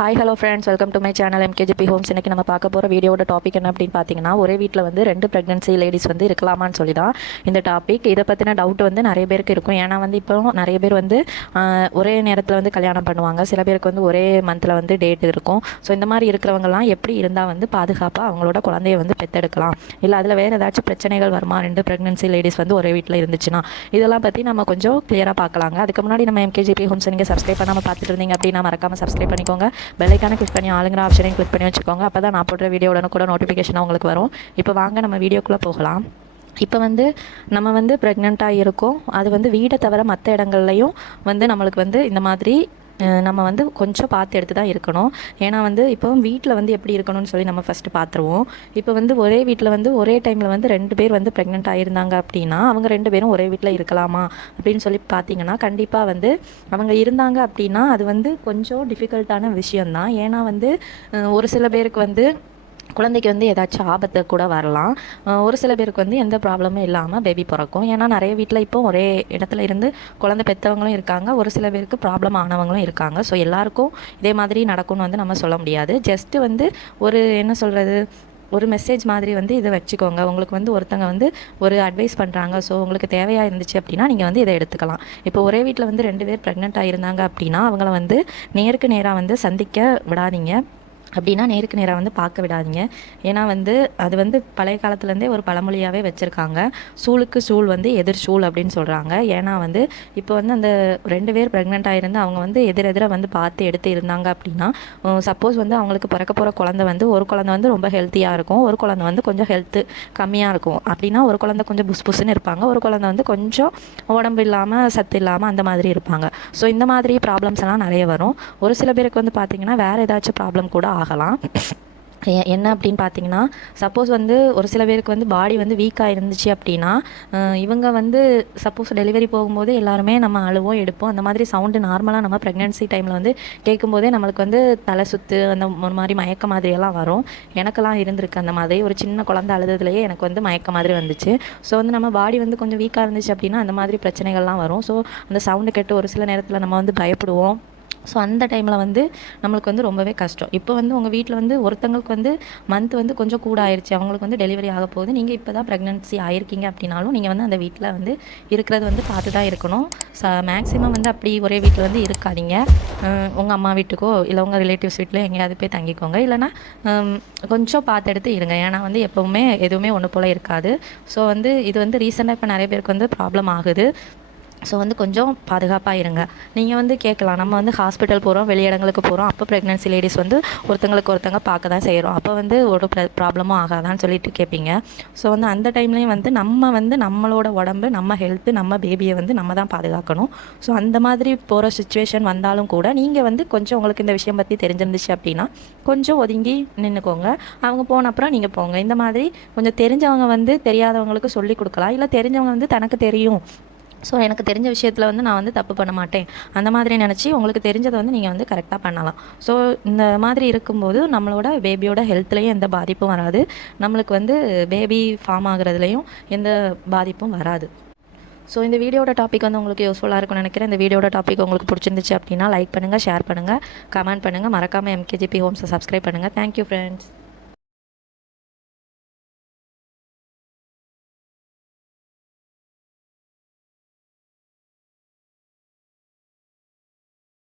Hi hello friends welcome to my channel MKGB homes இன்றைக்கி நம்ம பார்க்க போகிற வீடியோட டாபிக் என்ன அப்படின்னு பார்த்தீங்கன்னா ஒரே வீட்டில் வந்து ரெண்டு ப்ரெக்னென்சி லேடிஸ் வந்து இருக்கலாமான்னு சொல்லி தான் இந்த டாபிக் இதை பற்றின டவுட் வந்து நிறைய பேருக்கு இருக்கும். ஏன்னா வந்து இப்போ நிறைய பேர் வந்து ஒரே நேரத்தில் வந்து கல்யாணம் பண்ணுவாங்க. சில பேருக்கு வந்து ஒரே மந்தில் வந்து டேட் இருக்கும். ஸோ இந்த மாதிரி இருக்கிறவங்கலாம் எப்படி இருந்தால் வந்து பாதுகாப்பாக அவங்களோட குழந்தைய வந்து பெற்றெடுக்கலாம் இல்லை அதில் வேறு ஏதாச்சும் பிரச்சனைகள் வருமா? ரெண்டு ப்ரெக்னென்சி லேடிஸ் வந்து ஒரே வீட்டில் இருந்துச்சுன்னா. இதெல்லாம் பற்றி நம்ம கொஞ்சம் கிளியராக பார்க்கலாங்க. அதுக்கு முன்னாடி நம்ம எம்கேஜிபி ஹோம்ஸ் நீங்கள் சப்ஸ்கிரைப் பண்ணாமல் பார்த்துட்டு இருந்தீங்க அப்படின்னா மறக்காமல் சப்ஸ்கிரைப் பண்ணிக்கோங்க. பெல்லைக்கான கிளிக் பண்ணி ஆளுங்கிற ஆப்ஷனையும் கிளிக் பண்ணி வச்சுக்கோங்க. அப்போ தான் நான் போடுற வீடியோ கூட நோட்டிஃபிகேஷன் உங்களுக்கு வரும். இப்போ வாங்க நம்ம வீடியோக்குள்ளே போகலாம். இப்போ வந்து நம்ம வந்து ப்ரெக்னெண்ட்டாக இருக்கோம். அது வந்து வீடை தவிர மற்ற இடங்கள்லையும் வந்து நம்மளுக்கு வந்து இந்த மாதிரி நம்ம வந்து கொஞ்சம் பார்த்து எடுத்து தான் இருக்கணும். ஏன்னா வந்து இப்போ வீட்டில் வந்து எப்படி இருக்கணும்னு சொல்லி நம்ம ஃபஸ்ட்டு பார்த்துருவோம். இப்போ வந்து ஒரே வீட்டில் வந்து ஒரே டைமில் வந்து ரெண்டு பேர் வந்து ப்ரெக்னென்ட் ஆகியிருந்தாங்க அப்படின்னா அவங்க ரெண்டு பேரும் ஒரே வீட்டில் இருக்கலாமா? அப்படின்னு சொல்லி பார்த்தீங்கன்னா கண்டிப்பாக வந்து அவங்க இருந்தாங்க அப்படின்னா அது வந்து கொஞ்சம் டிஃபிகல்ட்டான விஷயம்தான். ஏன்னா வந்து ஒரு சில பேருக்கு வந்து குழந்தைக்கு வந்து ஏதாச்சும் ஆபத்து கூட வரலாம். ஒரு சில பேருக்கு வந்து எந்த ப்ராப்ளமும் இல்லாமல் பேபி பிறக்கும். ஏன்னா நிறைய வீட்டில் இப்போ ஒரே இடத்துல இருந்து குழந்தை பெற்றவங்களும் இருக்காங்க. ஒரு சில பேருக்கு ப்ராப்ளம் ஆனவங்களும் இருக்காங்க. ஸோ எல்லாருக்கும் இதே மாதிரி நடக்கும்னு வந்து நம்ம சொல்ல முடியாது. ஜஸ்ட்டு வந்து ஒரு என்ன சொல்கிறது ஒரு மெசேஜ் மாதிரி வந்து இதை வச்சுக்கோங்க. உங்களுக்கு வந்து ஒருத்தங்க வந்து ஒரு அட்வைஸ் பண்ணுறாங்க ஸோ உங்களுக்கு தேவையாக இருந்துச்சு அப்படின்னா நீங்கள் வந்து இதை எடுத்துக்கலாம். இப்போ ஒரே வீட்டில் வந்து ரெண்டு பேர் ப்ரெக்னென்ட் ஆகிருந்தாங்க அப்படின்னா அவங்கள வந்து நேருக்கு நேராக வந்து சந்திக்க விடாதீங்க. அப்படின்னா நேருக்கு நேராக வந்து பார்க்க விடாதீங்க. ஏன்னா வந்து அது வந்து பழைய காலத்துலேருந்தே ஒரு பழமொழியாகவே வச்சுருக்காங்க. சூளுக்கு சூழ் வந்து எதிர் சூழ் அப்படின்னு சொல்கிறாங்க ஏன்னா வந்து இப்போ வந்து அந்த ரெண்டு பேர் ப்ரெக்னெண்ட்டாக இருந்து அவங்க வந்து எதிரெதிராக வந்து பார்த்து எடுத்து இருந்தாங்க அப்படின்னா சப்போஸ் வந்து அவங்களுக்கு பிறக்க போகிற குழந்தை வந்து ஒரு குழந்தை வந்து ரொம்ப ஹெல்த்தியாக இருக்கும். ஒரு குழந்தை வந்து கொஞ்சம் ஹெல்த்து கம்மியாக இருக்கும். அப்படின்னா ஒரு குழந்தை கொஞ்சம் புஸ் புஸ்ன்னு இருப்பாங்க. ஒரு குழந்தை வந்து கொஞ்சம் உடம்பு இல்லாமல் சத்து இல்லாமல் அந்த மாதிரி இருப்பாங்க. ஸோ இந்த மாதிரி ப்ராப்ளம்ஸ் எல்லாம் நிறைய வரும். ஒரு சில பேருக்கு வந்து பார்த்திங்கன்னா வேறு ஏதாச்சும் ப்ராப்ளம் கூட ஆகலாம். என்ன அப்படின்னு பார்த்தீங்கன்னா சப்போஸ் வந்து ஒரு சில பேருக்கு வந்து பாடி வந்து வீக்காக இருந்துச்சு அப்படின்னா இவங்க வந்து சப்போஸ் டெலிவரி போகும்போது எல்லாருமே நம்ம அழுவோம் எடுப்போம். அந்த மாதிரி சவுண்டு நார்மலாக நம்ம ப்ரெக்னென்சி டைமில் வந்து கேட்கும்போதே நம்மளுக்கு வந்து தலை சுத்து அந்த ஒரு மாதிரி மயக்க மாதிரியெல்லாம் வரும். எனக்கெல்லாம் இருந்திருக்கு அந்த மாதிரி. ஒரு சின்ன குழந்தை அழுதுலேயே எனக்கு வந்து மயக்க மாதிரி வந்துச்சு. ஸோ வந்து நம்ம பாடி வந்து கொஞ்சம் வீக்காக இருந்துச்சு அப்படின்னா அந்த மாதிரி பிரச்சனைகள்லாம் வரும். ஸோ அந்த சவுண்டு கேட்டு ஒரு சில நேரத்தில் நம்ம வந்து பயப்படுவோம். ஸோ அந்த டைமில் வந்து நம்மளுக்கு வந்து ரொம்பவே கஷ்டம். இப்போ வந்து உங்கள் வீட்டில் வந்து ஒருத்தங்களுக்கு வந்து மந்த் வந்து கொஞ்சம் கூட ஆயிடுச்சு அவங்களுக்கு வந்து டெலிவரி ஆக போகுது. நீங்கள் இப்போ தான் ப்ரெக்னென்சி ஆயிருக்கீங்க அப்படின்னாலும் நீங்கள் வந்து அந்த வீட்டில் வந்து இருக்கிறது வந்து பார்த்து தான் இருக்கணும். ச மேக்ஸிமம் வந்து அப்படி ஒரே வீட்டில் வந்து இருக்காதீங்க. உங்கள் அம்மா வீட்டுக்கோ இல்லை உங்கள் ரிலேட்டிவ்ஸ் வீட்டிலோ எங்கேயாவது போய் தங்கிக்கோங்க. இல்லைனா கொஞ்சம் பார்த்து எடுத்து இருங்க. ஏன்னா வந்து எப்போவுமே எதுவுமே ஒன்று போல் இருக்காது. ஸோ வந்து இது வந்து ரீசெண்டாக இப்போ நிறைய பேருக்கு வந்து ப்ராப்ளம் ஆகுது. ஸோ வந்து கொஞ்சம் பாதுகாப்பாக இருங்க நீங்கள் வந்து கேட்கலாம். நம்ம வந்து ஹாஸ்பிட்டல் போகிறோம் வெளியிடங்களுக்கு போகிறோம் அப்போ ப்ரெக்னன்சி லேடிஸ் வந்து ஒருத்தங்களுக்கு ஒருத்தங்க பார்க்க தான் செய்கிறோம் அப்போ வந்து ஒரு ப்ராப்ளமும் ஆகாதான்னு சொல்லிட்டு கேட்பீங்க ஸோ வந்து அந்த டைம்லேயும் வந்து நம்ம வந்து நம்மளோட உடம்பு நம்ம ஹெல்த்து நம்ம பேபியை வந்து நம்ம தான் பாதுகாக்கணும். ஸோ அந்த மாதிரி போகிற சுச்சுவேஷன் வந்தாலும் கூட நீங்கள் வந்து கொஞ்சம் உங்களுக்கு இந்த விஷயம் பற்றி தெரிஞ்சிருந்துச்சு அப்படின்னா கொஞ்சம் ஒதுங்கி நின்றுக்கோங்க அவங்க போன அப்புறம் நீங்கள் போங்க. இந்த மாதிரி கொஞ்சம் தெரிஞ்சவங்க வந்து தெரியாதவங்களுக்கு சொல்லி கொடுக்கலாம். இல்லை தெரிஞ்சவங்க வந்து தனக்கு தெரியும். ஸோ எனக்கு தெரிஞ்ச விஷயத்தில் வந்து நான் வந்து தப்பு பண்ண மாட்டேன். அந்த மாதிரி நினச்சி உங்களுக்கு தெரிஞ்சதை வந்து நீங்கள் வந்து கரெக்டாக பண்ணலாம். ஸோ இந்த மாதிரி இருக்கும்போது நம்மளோட பேபியோட ஹெல்த்லேயும் எந்த பாதிப்பும் வராது. நம்மளுக்கு வந்து பேபி ஃபார்ம் ஆகுறதுலையும் எந்த பாதிப்பும் வராது. ஸோ இந்த வீடியோட டாபிக் வந்து உங்களுக்கு யூஸ்ஃபுல்லாக இருக்கும்னு நினைக்கிறேன். இந்த வீடியோட டாபிக் உங்களுக்கு பிடிச்சிருந்துச்சு அப்படின்னா லைக் பண்ணுங்கள் ஷேர் பண்ணுங்கள் கமெண்ட் பண்ணுங்கள் மறக்காமல் எம்கேஜிபி ஹோம்ஸை சப்ஸ்கிரைப் பண்ணுங்கள் தேங்க்யூ ஃப்ரெண்ட்ஸ்